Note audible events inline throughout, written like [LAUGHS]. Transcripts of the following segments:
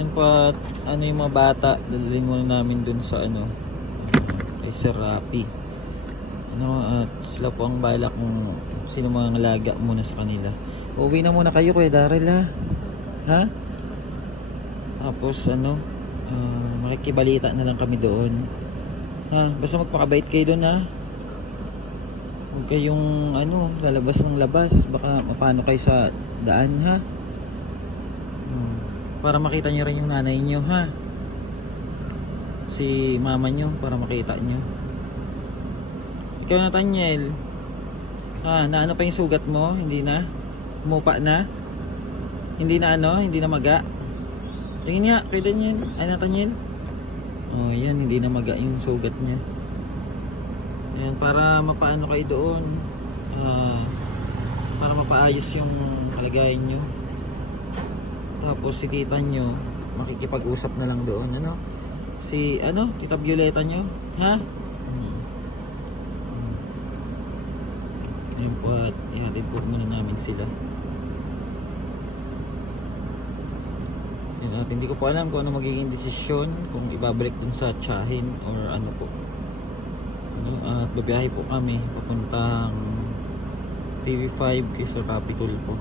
Yan po at ano yung mga bata, dadalhin muna namin dun sa ano, uh, kay Sir. Ano, at sila po ang bala kung sino mga alaga muna sa kanila. Uwi na muna kayo Kuya Daryl ha. Ha? Tapos ano, ah, makikibalita na lang kami doon. Ha? Basta magpakabait kayo doon ha. Huwag kayong ano, lalabas ng labas. Baka mapano kayo sa daan ha. Hmm. Para makita niyo rin yung nanay niyo ha. Si mama niyo para makita niyo. Ikaw Nathaniel. Ah, na ano pa yung sugat mo? Hindi na? Mupa na? Hindi na ano? Hindi na maga? Tingin nga kay Daniel. Ay Nathaniel. Oh, yan. Hindi na maga yung sugat niya. Ayan, para mapaano kayo doon. Ah, para mapaayos yung kalagayan nyo. Tapos si tita nyo, makikipag-usap na lang doon. Ano? Si, ano? Tita Violeta nyo? Ha? Hmm. Ayan po at ihatid po muna namin sila. Yun, at hindi ko po alam kung ano magiging desisyon kung ibabalik dun sa tsahin or ano po. Ano, at babiyahe po kami papuntang TV5 kay Sir Papi po.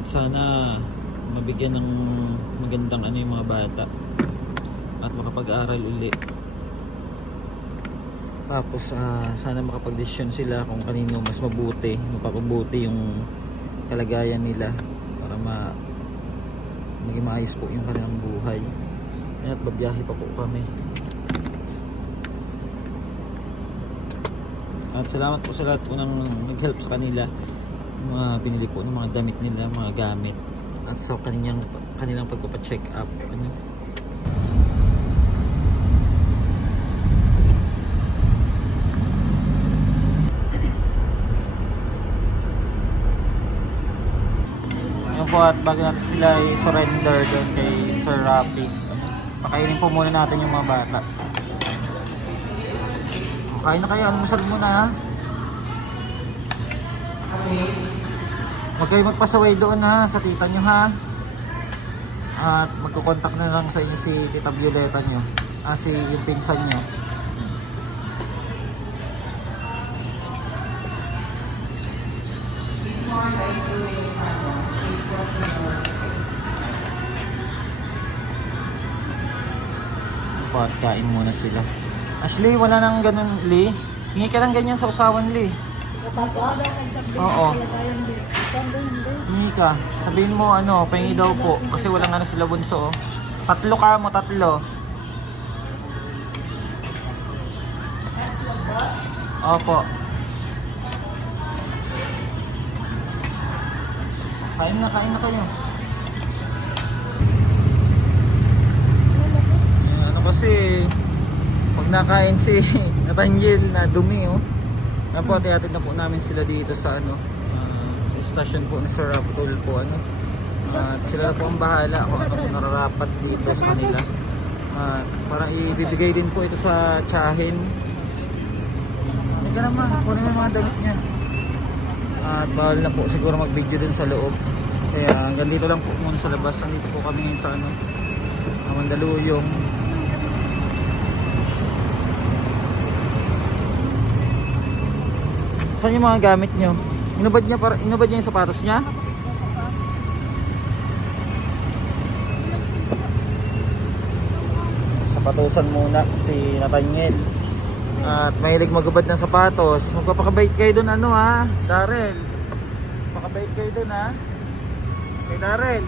At sana mabigyan ng magandang ano yung mga bata at makapag-aral uli. Tapos ah, sana makapag-desisyon sila kung kanino mas mabuti, mapapabuti yung kalagayan nila para ma maging maayos po yung kanilang buhay. At babiyahe pa po kami. At salamat po sa lahat po ng nag-help sa kanila. Mga binili po ng mga damit nila, mga gamit. At sa kanilang, kanilang pagpapacheck up. Ano? Yun po at bago natin sila i-surrender doon kay Sir Rapi. Pakainin po muna natin yung mga bata. Kain na kayo, almusal muna ha. Huwag kayo magpasaway doon ha, sa tita nyo ha. At magkukontak na lang sa inyo si Tita Violeta nyo. Ah, si yung pinsan nyo. Po, at kain muna sila. Ashley, wala nang ganun, Lee. Hingi ka lang ganyan sa usawan, Lee. Oo. Hingi ka. Sabihin mo, ano, pengi daw po. Kasi walang ano sila bunso, oh. Tatlo ka mo, tatlo. Opo. Kain na, kain na kayo. Ano kasi, pag nakain si [LAUGHS] Nathaniel na dumi, oh. Yan po, tihatid na po namin sila dito sa ano, ah, sa station po ni Sir Abdul po, ano. At sila na po ang bahala kung ano po nararapat dito sa kanila. At parang ibibigay din po ito sa tsahin. Hindi ka naman, kunin mo yung mga damit niya. At bawal na po siguro mag-video dun sa loob. Kaya hanggang dito lang po muna sa labas. Nandito po kami sa ano, ah, Mandaluyong. Saan yung mga gamit nyo? Inubad niya para inubad niya yung sapatos niya? Sapatusan muna si Nathaniel. At mahilig magubad ng sapatos. Magpapakabait kayo doon ano ha, Darrell. Pakabait kayo doon ha. Kay Darrell.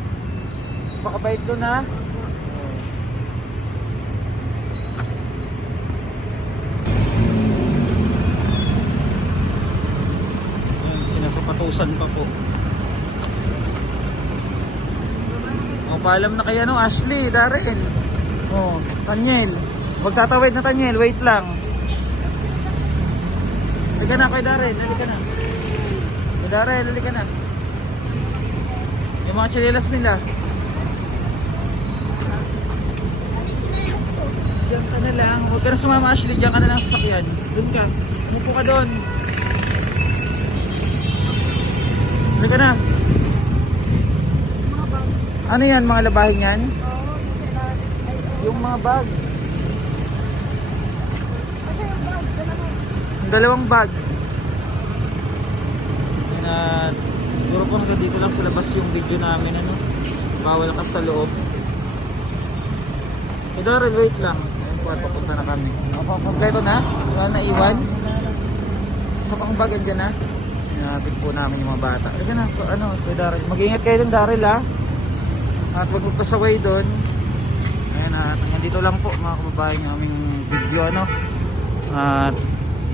Pakabait doon ha. Sinasapatusan pa po. O, paalam na kaya no, Ashley, Darren. O, Tanyel. Magtatawid na Tanyel, wait lang. Halika na kay Darren, halika na. Kay Darren, halika na. Yung mga chinelas nila. Diyan ka na lang. Huwag ka na sumama Ashley, diyan ka na lang sa sakyan. Doon ka. Umupo ka doon. Halika na. Ano yan, mga labahin yan? Yung mga bag. Yung dalawang bag. Yan at siguro po hanggang dito lang sa labas yung video namin ano. Bawal ka sa loob. Eh Daryl, wait lang. Ayun po papunta na kami. Kompleto na? Wala na iwan? Sa pang bag andyan na? Hinatid po namin yung mga bata. Ito na, ano, kay Daryl. Mag-ingat kayo dun Daryl ha. At huwag magpasaway doon. Ayan at hanggang dito lang po mga kababayan yung aming video ano. At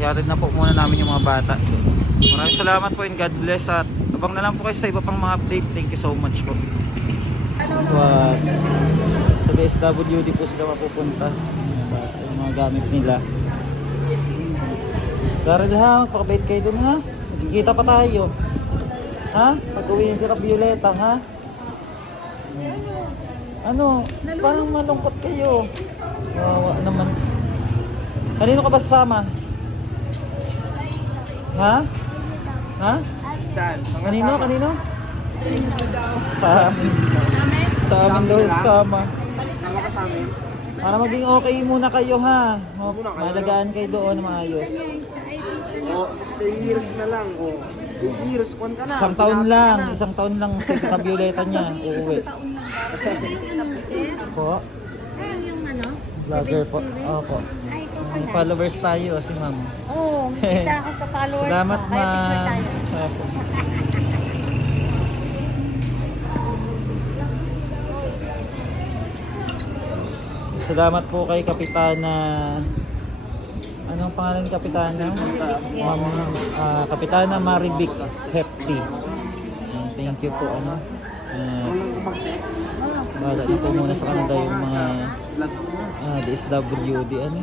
ihatid na po muna namin yung mga bata. Maraming salamat po and God bless at abang na lang po kayo sa iba pang mga update. Thank you so much po. What? Sa DSWD po sila mapupunta. Yung mga gamit nila. Daryl ha, pakabait kayo dun ha. Magkikita pa tayo. Ha? Pag uwi si Violeta ha? Ano? Parang malungkot kayo. Wawa naman. Kanino ka ba sasama? Ha? Ha? Saan? Kanino? Kanino? Sa amin. Sa amin daw sasama. Tama ka sa amin? Para maging okay muna kayo ha. Malagaan kayo doon na maayos. O, 10 years na lang. O, 8 years, kwan ka na. Isang taon Pinatay ka lang. na. Isang taon lang sa [LAUGHS] kabioleta niya. Uuwi. ano, sir? Po. Ay, yung ano? Vlogger po. Opo. Ay, ikaw Mga pala. followers tayo si ma'am. Oo, isa ako sa [LAUGHS] followers Salamat mo. Kaya picture ma'am. tayo. Opo. [LAUGHS] Salamat po kay Kapitana Ano ang pangalan ni Kapitana? Ma'am, ah, Kapitana Marivic Hefty. Ah, thank you po ano. Ah, Walang mag-text. Bala na po muna sa kanila yung mga ah, DSWD ano.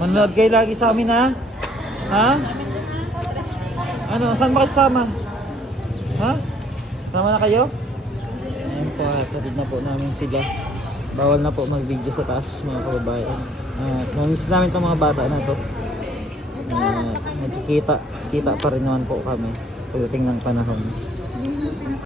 Manood kayo lagi sa amin ha? Ha? Ano, saan ba kayo sama? Ha? Sama na kayo? Ayan po, na po namin sila. Bawal na po mag-video sa taas mga kababayan. At mamiss namin itong mga bata na to. Uh, magkikita, kita pa rin naman po kami pagdating ng panahon.